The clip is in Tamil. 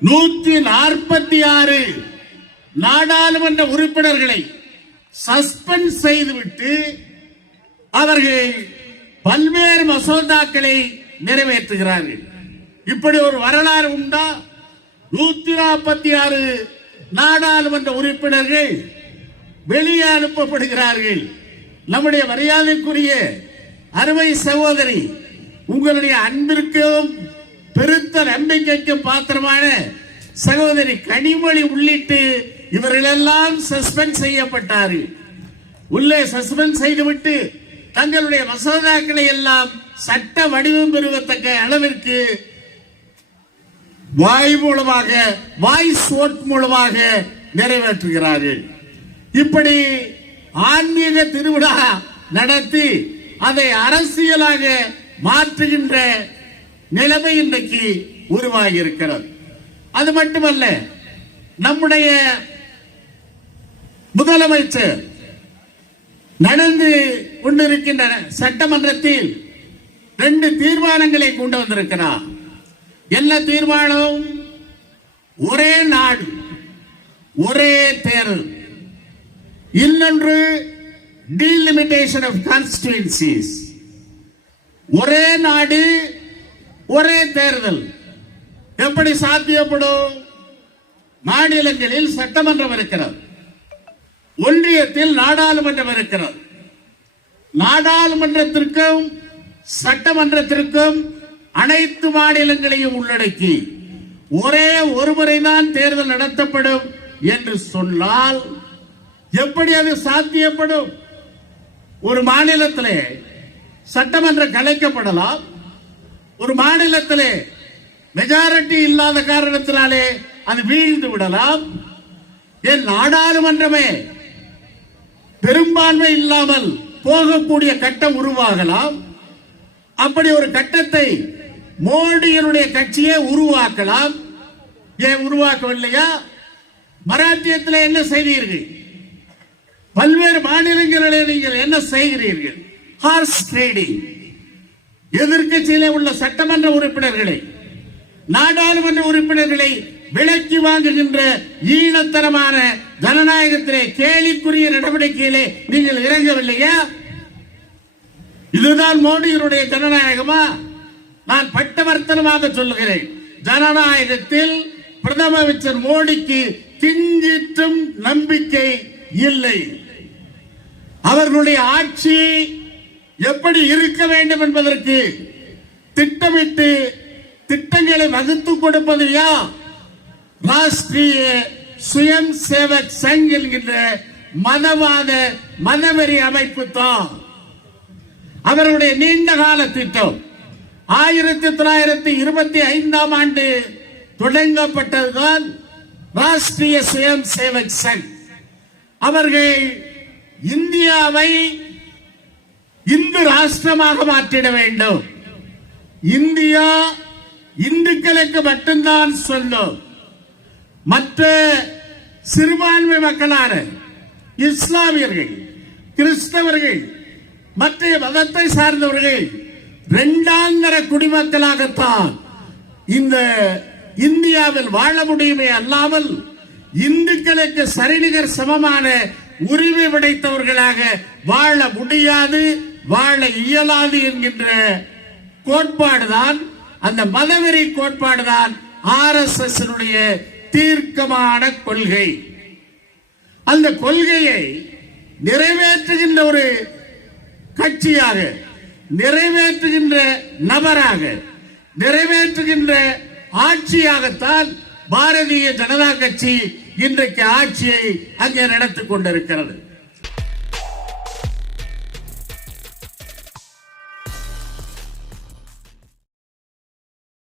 நூற்றி நாற்பத்தி ஆறு நாடாளுமன்ற உறுப்பினர்களை சஸ்பெண்ட் செய்துவிட்டு அவர்கள் பல்வேறு மசோதாக்களை நிறைவேற்றுகிறார்கள். இப்படி ஒரு வரலாறு உண்டா? நூத்தி நாற்பத்தி ஆறு நாடாளுமன்ற உறுப்பினர்கள் வெளியே அனுப்பப்படுகிறார்கள். நம்முடைய மரியாதைக்குரிய அறுவை சகோதரி உங்களுடைய அன்பிற்கும் பெருத்த நம்பிக்கைக்கு பாத்திரமான சகோதரி கனிமொழி உள்ளிட்டு இவர்களெல்லாம் சஸ்பெண்ட் செய்யப்பட்டார்கள். உள்ளே சஸ்பெண்ட் செய்துவிட்டு தங்களுடைய மசோதாக்களை எல்லாம் சட்ட வடிவம் பெறுவத்தக்க அளவிற்கு வாய் மூலமாக வாய்ஸ் ஓட் மூலமாக நிறைவேற்றுகிறார்கள். இப்படி ஆன்மீக திருவிழா நடத்தி அதை அரசியலாக மாற்றுகின்ற நிலைமை இன்றைக்கு உருவாகி இருக்கிறது அது மட்டுமல்ல நம்முடைய முதலமைச்சர் நடந்து கொண்டிருக்கின்ற சட்டமன்றத்தில் ரெண்டு தீர்மானங்களை கொண்டு வந்திருக்கிறார். எல்லா தீர்மானம்? ஒரே நாடு ஒரே தேர்தல் இன்னொன்று டீலிமிட்டேஷன் ஆஃப் கான்ஸ்டிடுவன்சிஸ் ஒரே நாடு ஒரே தேர்தல். எப்படி சாத்தியப்படும்? மாநிலங்களில் சட்டமன்றம் இருக்கிறது. ஒன்றியத்தில் நாடாளுமன்றம் இருக்கிறது. நாடாளுமன்றத்திற்கும் சட்டமன்றத்திற்கும் அனைத்து மாநிலங்களையும் உள்ளடக்கி ஒரே ஒரு முறைதான் தேர்தல் நடத்தப்படும் என்று சொன்னால் எப்படி அது சாத்தியப்படும்? ஒரு மாநிலத்திலே சட்டமன்றம் கலைக்கப்படலாம் ஒரு மாநிலத்திலே மெஜாரிட்டி இல்லாத காரணத்தினாலே அது வீழ்ந்து விடலாம். என் நாடாளுமன்றமே பெரும்பான்மை இல்லாமல் போகக்கூடிய கட்டம் உருவாகலாம். அப்படி ஒரு கட்டத்தை மோடியனுடைய கட்சியே உருவாக்கலாம். ஏன் உருவாக்கவில்லையா? மராட்டியத்தில் என்ன செய்தீர்கள்? பல்வேறு மாநிலங்களிலே நீங்கள் என்ன செய்கிறீர்கள்? ஹார்ஸ் ட்ரேடிங் எதிர்க்கட்சியிலே உள்ள சட்டமன்ற உறுப்பினர்களை நாடாளுமன்ற உறுப்பினர்களை விலக்கி வாங்குகின்ற ஈழத்தனமான ஜனநாயகத்திலே கேலிக்குரிய நடவடிக்கையிலே நீங்கள் இறங்கவில்லையா? இதுதான் மோடியினுடைய ஜனநாயகமா? நான் பட்டவர்த்தனமாக சொல்லுகிறேன். ஜனநாயகத்தில் பிரதம அமைச்சர் மோடிக்கு கிஞ்சிற்றும் நம்பிக்கை இல்லை. அவர்களுடைய ஆட்சி எப்படி இருக்க வேண்டும் என்பதற்கு திட்டமிட்டு திட்டங்களை வகுத்து கொடுப்பது யார்? ராஷ்டிரிய சுயம் சேவக் சங் என்கின்ற மதவாத மதவெறி அமைப்பு தான். அவருடைய நீண்ட கால திட்டம் ஆயிரத்தி தொள்ளாயிரத்தி இருபத்தி ஐந்தாம் ஆண்டு தொடங்கப்பட்டதுதான் ராஷ்டிரிய சுயம் சேவக் சங். அவர்கள் இந்தியாவை இந்து ராஷ்டிரமாக மாற்றிட வேண்டும். இந்தியா இந்துக்களுக்கு மட்டும்தான் சொல்லும். மற்ற சிறுபான்மை மக்களான இஸ்லாமியர்கள் கிறிஸ்தவர்கள் மற்ற மதத்தை சார்ந்தவர்கள் இரண்டாந்தர குடிமக்களாகத்தான் இந்த இந்தியாவில் வாழ முடியுமே அல்லாமல் இந்துக்களுக்கு சரிநிகர் சமமான உரிமை படைத்தவர்களாக வாழ முடியாது வாழ இயலாது என்கின்ற கோட்பாடுதான் அந்த மதவெறி கோட்பாடுதான் ஆர் எஸ் எஸ் தீர்க்கமான கொள்கை. அந்த கொள்கையை நிறைவேற்றுகின்ற ஒரு கட்சியாக நிறைவேற்றுகின்ற நபராக நிறைவேற்றுகின்ற ஆட்சியாகத்தான் பாரதிய ஜனதா கட்சி இன்றைக்கு ஆட்சியை அங்கே நடத்தி கொண்டிருக்கிறது.